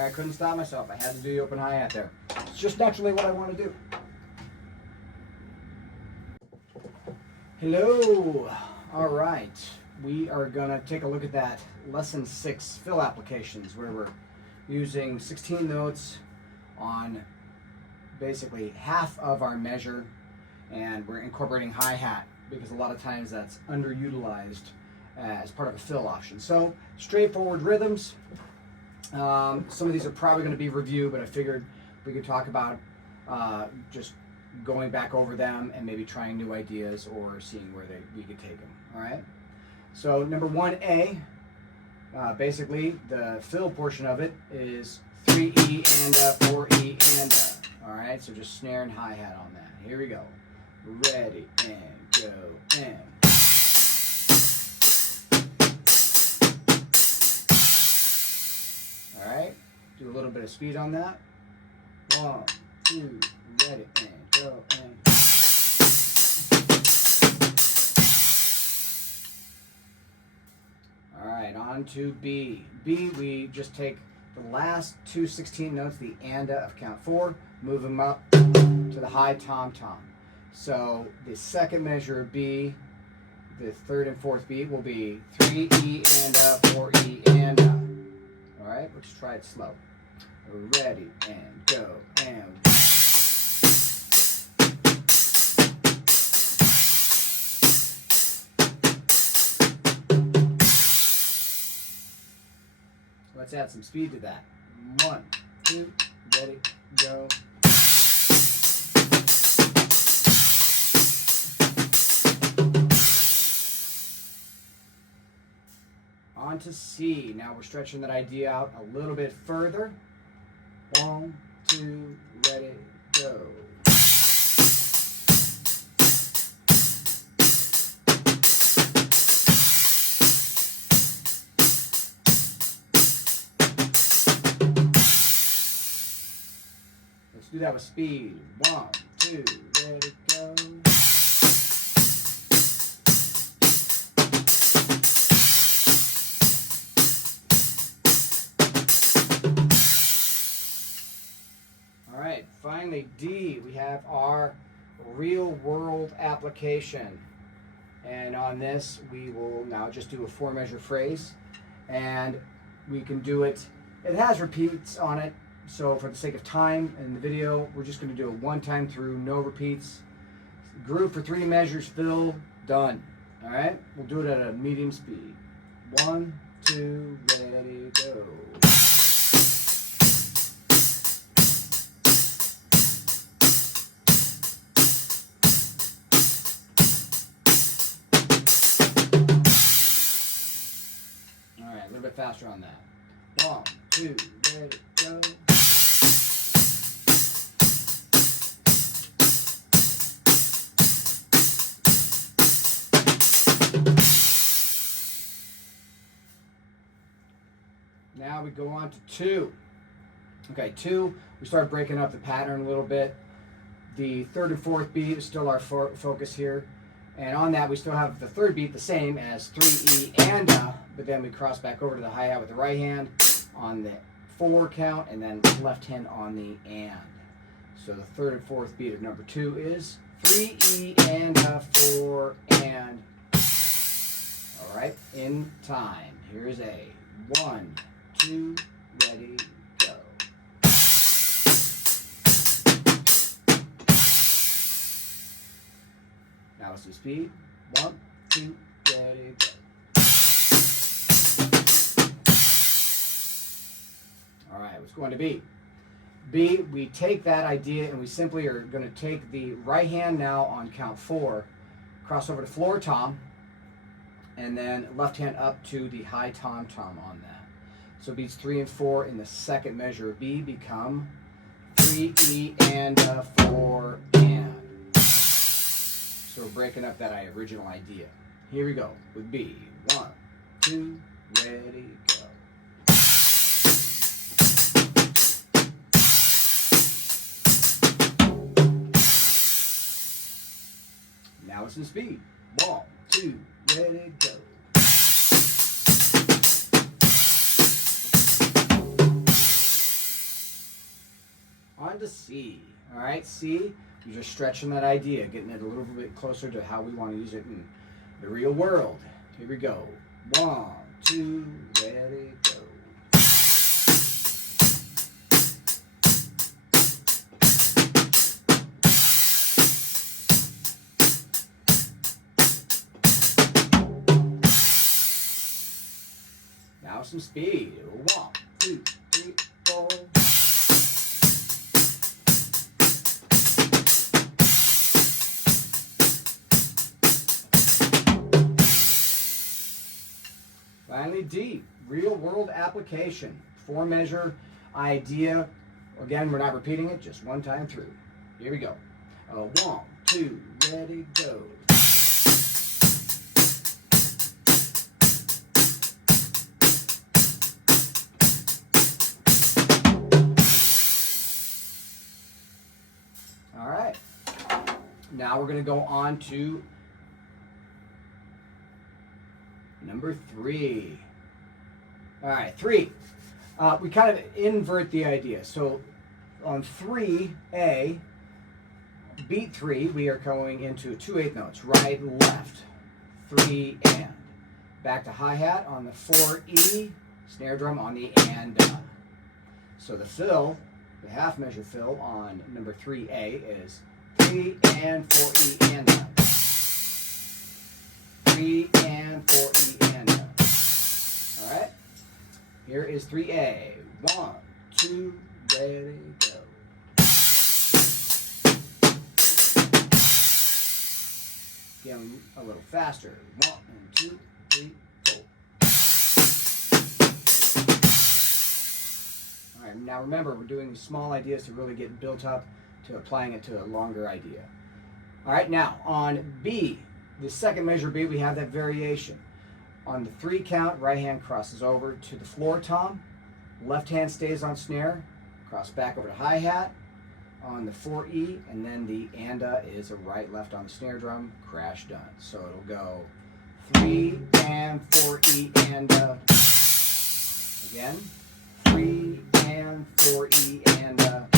There, I couldn't stop myself. I had to do the open hi-hat there. It's just naturally what I want to do. Hello. All right. We are going to take a look at that lesson 6 fill applications where we're using 16 notes on basically half of our measure, and we're incorporating hi-hat because a lot of times that's underutilized as part of a fill option. So straightforward rhythms. Some of these are probably going to be reviewed, but I figured we could talk about just going back over them and maybe trying new ideas or seeing where we could take them. All right. So number 1A, basically the fill portion of it is 3E and 4E and all right. So just snare and hi-hat on that. Here we go. Ready and go and. All right, do a little bit of speed on that. 1, 2, ready, and go, and. All right, on to B. B, we just take the last two 16 notes, the anda of count 4, move them up to the high tom-tom. So the second measure of B, the third and fourth beat will be 3E and 4E and. All right, let's try it slow. Ready and go and. Let's add some speed to that. 1, 2, ready, go. On to C. Now we're stretching that idea out a little bit further. 1, 2, ready, go. Let's do that with speed. 1, 2, ready, go. Finally, D, we have our real world application. And on this, we will now just do a 4-measure phrase. And we can do it, it has repeats on it. So for the sake of time in the video, we're just going to do it one time through, no repeats. Groove for 3 measures, fill, done. All right, we'll do it at a medium speed. 1, 2, ready, go. A little bit faster on that. 1, 2, ready, go. Now we go on to 2. Okay, 2, we start breaking up the pattern a little bit. The third and fourth beat is still our focus here. And on that, we still have the third beat the same as 3E and but then we cross back over to the hi-hat with the right hand on the 4 count and then left hand on the and. So the third and fourth beat of number 2 is 3E and 4 and. All right, in time. Here is a 1, 2, ready, go. Now let's do speed. 1, 2, ready, go. All right, what's going to B? B, we take that idea and we simply are going to take the right hand now on count 4, cross over to floor tom, and then left hand up to the high tom-tom on that. So beats 3 and 4 in the second measure of B become 3E and 4 and. So we're breaking up that original idea. Here we go with B. 1, 2, ready, go. Now it's in speed. 1, 2, ready, go. All to C. All right, C, you're just stretching that idea, getting it a little bit closer to how we want to use it in the real world. Here we go. 1, 2, ready, go. Now some speed. 1, 2, 3, 4. Finally, D, real world application. 4-measure idea. Again, we're not repeating it, just one time through. Here we go. 1, 2, ready, go. All right. Now we're going to go on to number 3. All right, 3. We kind of invert the idea. So on 3A, beat 3, we are going into 2/8 notes, right, left, 3 and. Back to hi-hat on the 4E, snare drum on the and. So the fill, the half measure fill on number 3A is 3 and 4E and. 3 and 4E and. All right. Here is 3A. 1, 2, ready, go. Again, a little faster. 1, 2, 3, 4. All right. Now remember, we're doing these small ideas to really get built up to applying it to a longer idea. All right. Now on B. The second measure B, we have that variation. On the 3 count, right hand crosses over to the floor tom, left hand stays on snare, cross back over to hi-hat on the 4E, and then the anda is a right left on the snare drum, crash done. So it'll go 3 and 4E anda. Again, 3 and 4E anda.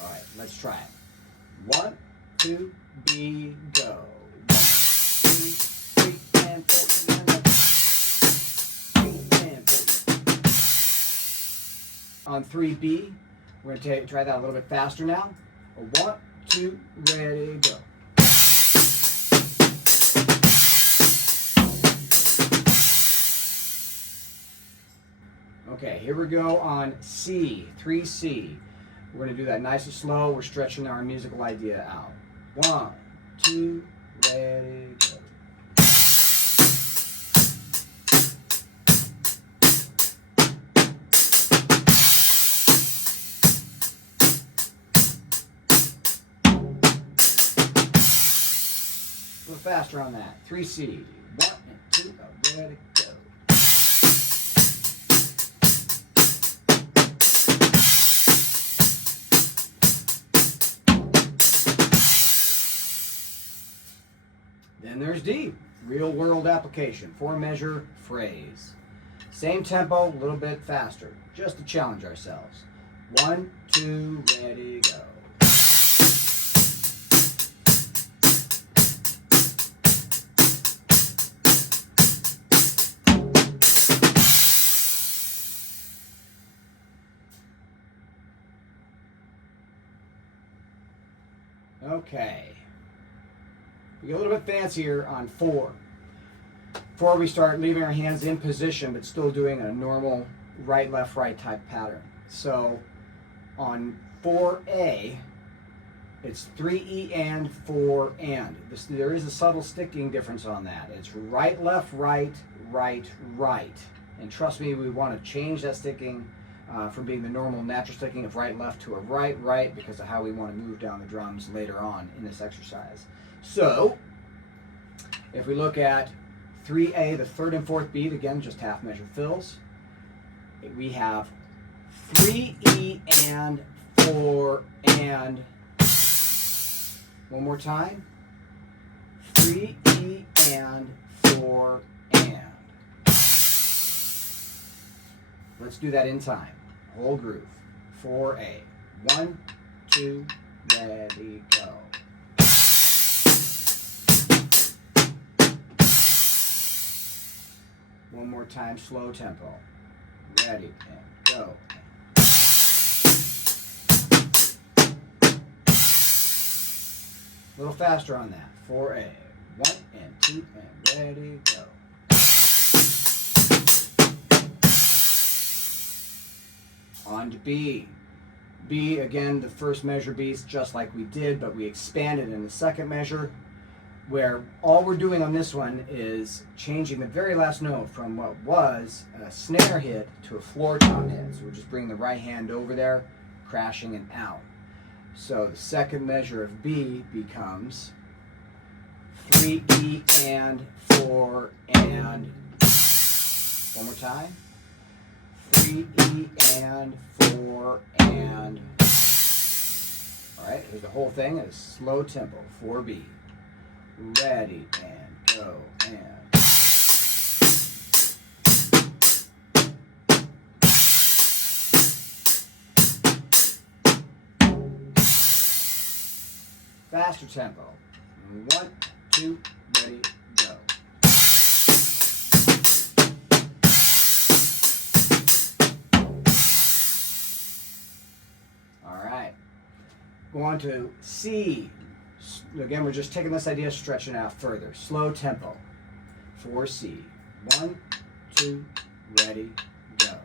All right, let's try it. 1, 2, B, go. On 3B, we're going to try that a little bit faster now. 1, 2, ready, go. Okay, here we go on C, 3C. We're going to do that nice and slow. We're stretching our musical idea out. 1, 2, ready, go. A little faster on that. 3C. 1 and 2, ready, go. Then there's D, real world application, 4-measure phrase. Same tempo, a little bit faster, just to challenge ourselves. 1, 2, ready, go. Okay. We get a little bit fancier on 4. 4, we start leaving our hands in position, but still doing a normal right, left, right type pattern. So on 4A, it's 3E and 4 and. There is a subtle sticking difference on that. It's right, left, right, right, right. And trust me, we want to change that sticking from being the normal natural sticking of right, left to a right, right, because of how we want to move down the drums later on in this exercise. So, if we look at 3A, the 3rd and 4th beat, again, just half measure fills, we have 3E and 4 and. One more time. 3E and 4 and. Let's do that in time. Whole groove. 4A. 1, 2, ready, go. One more time, slow tempo. Ready, and go. A little faster on that. 4A. 1 and 2 and ready, go. On to B. B, again, the first measure B is just like we did, but we expanded in the second measure, where all we're doing on this one is changing the very last note from what was a snare hit to a floor tom hit. So we're just bringing the right hand over there, crashing and out. So the second measure of B becomes 3E and 4 and, one more time, 3E and 4 and, all right, here's the whole thing at a slow tempo, 4B. Ready, and go, and. Faster tempo. 1, 2, ready, go. All right. Go on to C. Again, we're just taking this idea, stretching out further. Slow tempo. 4C. 1, 2, ready, go.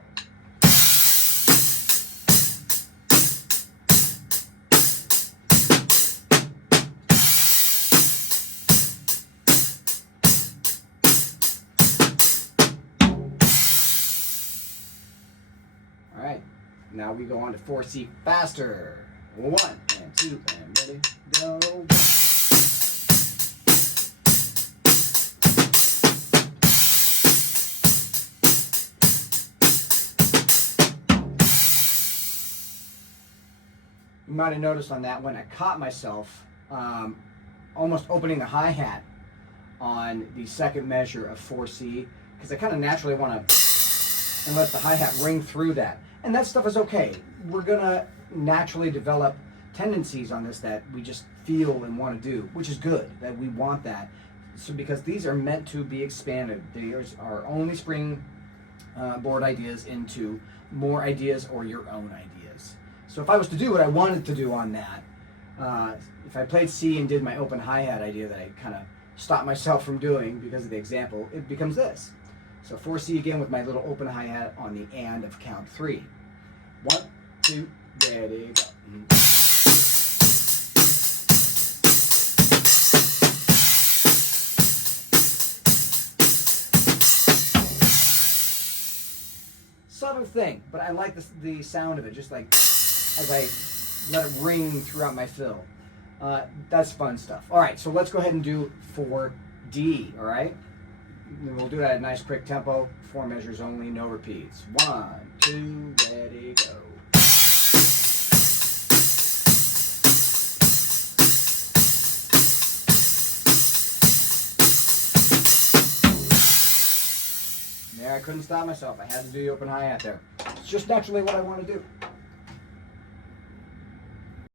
All right. Now we go on to 4C faster. 1 and 2 and ready, go. You might have noticed on that one, I caught myself almost opening the hi-hat on the second measure of 4C, because I kind of naturally want to and let the hi-hat ring through that. And that stuff is okay. We're gonna naturally develop tendencies on this that we just feel and want to do, which is good, that we want that. So because these are meant to be expanded. They are only spring board ideas into more ideas or your own ideas. So if I was to do what I wanted to do on that, if I played C and did my open hi-hat idea that I kind of stopped myself from doing because of the example, it becomes this. So 4C again with my little open hi-hat on the and of count 3. 1, 2, ready, go. Subtle thing, but I like the sound of it, just like as I let it ring throughout my fill. That's fun stuff. All right, so let's go ahead and do 4D, all right? We'll do that at a nice quick tempo, 4 measures only, no repeats. 1, 2, ready, go. There, I couldn't stop myself. I had to do the open hi-hat there. It's just naturally what I want to do.